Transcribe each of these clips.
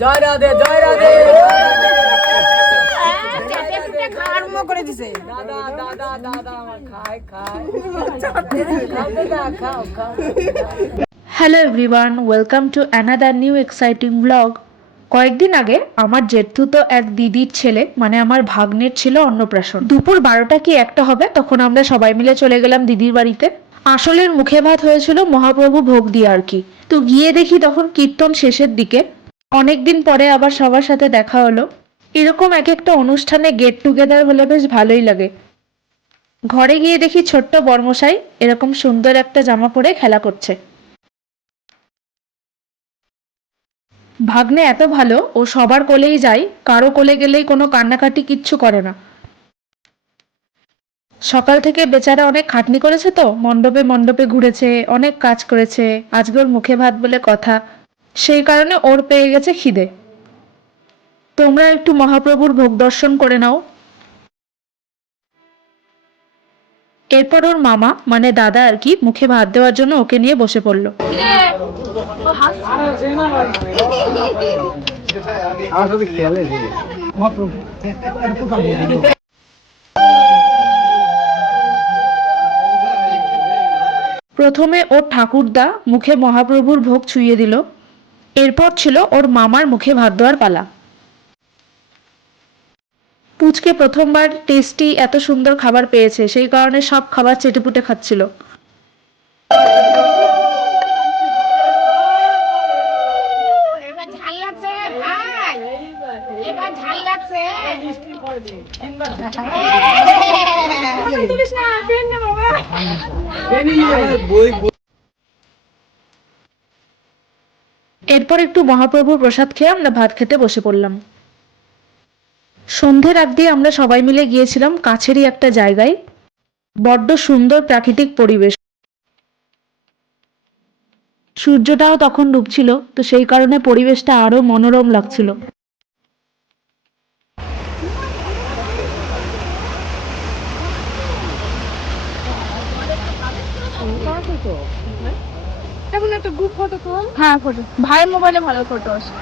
জয় রাধে জয় রাধে করে দিছে দাদা দাদা দাদা আমার খায় খায় খাও খাও। Hello everyone, welcome to another new exciting blog. কয়েকদিন আগে আমার জেঠুতো এক দিদির ছেলে মানে আমার ভাগ্নের ছিল অন্নপ্রাশন। দুপুর 12টা কি 1টা হবে, তখন আমরা সবাই মিলে চলে গেলাম দিদির বাড়িতে। আসলের মুখে ভাত হয়েছিল মহাপ্রভু ভোগ দিয়ে আর কি। তো গিয়ে দেখি তখন কীর্তন শেষের দিকে। অনেকদিন পরে আবার সবার সাথে দেখা হলো। এরকম এক একটা অনুষ্ঠানে গেট টুগেদার হলে বেশ ভালোই লাগে। ঘরে গিয়ে দেখি ছোট্ট বর্মশাই এরকম সুন্দর একটা জামা পরে খেলা করছে। ভাগ্নে এত ভালো, ও সবার কোলেই যায়, কারো কোলে গেলেই কোনো কান্নাকাটি কিচ্ছু করে না। সকাল থেকে বেচারা অনেক খাটনি করেছে, তো মণ্ডপে মণ্ডপে ঘুরেছে, অনেক কাজ করেছে, আজকে ওর মুখে ভাত বলে কথা, সেই কারণে ওর পেয়ে গেছে খিদে। তোমরা একটু মহাপ্রভুর ভোগ দর্শন করে নাও। এরপর ওর মামা মানে দাদা আর কি মুখে ভাত দেওয়ার জন্য ওকে নিয়ে বসে পড়লো। প্রথমে ওর ঠাকুরদা মুখে মহাপ্রভুর ভোগ ছুঁয়ে দিল, এরপর ছিল ওর মামার মুখে ভাত দেওয়ার পালা। পুচকে প্রথমবার টেস্টি এত সুন্দর খাবার পেয়েছে, সেই কারণে সব খাবার চেটেপুটে খাচ্ছিল। এরপর একটু মহাপ্রভুর প্রসাদ খেয়ে আমরা ভাত খেতে বসে পড়লাম। সন্ধ্যের আগ দিয়ে আমরা সবাই মিলে গিয়েছিলাম কাছেরই একটা জায়গায়। বড্ড সুন্দর প্রাকৃতিক পরিবেশ, সূর্যটাও তখন ডুবছিল, তো সেই কারণে পরিবেশটা আরো মনোরম লাগছিল। একটা গ্রুপ ফটো তোল। হ্যাঁ, ফটো ভাইয়ের মোবাইলে ভালো ফটো আসে।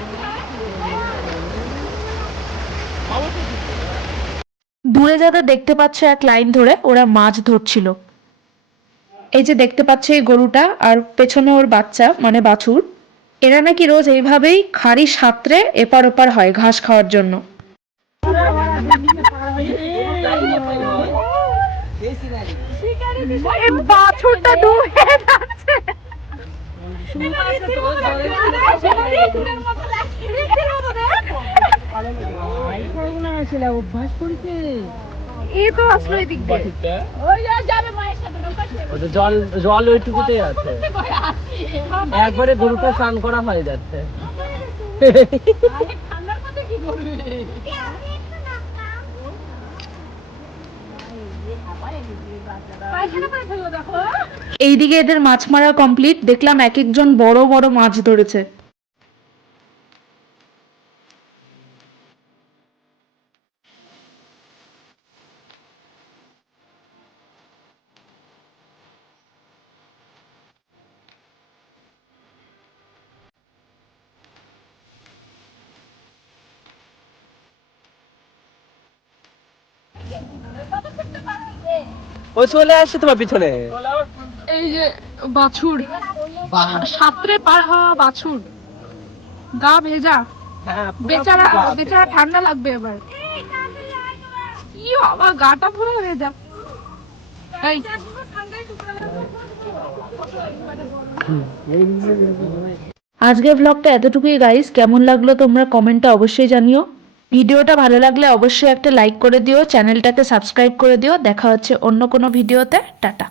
দূরে যাদের দেখতে পাচ্ছ এক লাইন ধরে ওরা মাছ ধরছিল। এই যে দেখতে পাচ্ছ এই গরুটা আর পেছনে ওর বাচ্চা মানে বাছুর, এরা নাকি রোজ এইভাবেই খাড়ি সাঁতরে এপার ওপার হয় ঘাস খাওয়ার জন্য। বাছুরটা ডুবে যাচ্ছে। অভ্যাস করেছে এই তো আসলো এদিক দিয়ে। ওই যাবে মায়ের সাথে ওটা জল জল ওইটুকুতেই আছে, একবারে গরুটা স্নান করা হয়ে যাচ্ছে। ঠান্ডার মধ্যে কি করবে? এইদিকে এদের মাছ মারা কমপ্লিট, দেখলাম এক একজন বড় বড় মাছ ধরেছে। ও চলে আসছে তোমার পিছনে। এই যে বাছুর, সাঁতরে পার হওয়া বাছুর, গা ভেজা, বেচারা বেচারা ঠান্ডা লাগবে এবার। কি বাবা, গাটা পুরো ভেজা। এই আজকের ব্লগটা এতটুকুই গাইস, কেমন লাগলো তোমরা কমেন্টে অবশ্যই জানিও। ভিডিওটা ভালো লাগলে অবশ্যই একটা লাইক করে দিও, চ্যানেলটাকে সাবস্ক্রাইব করে দিও। দেখা হচ্ছে অন্য কোনো ভিডিওতে। টাটা।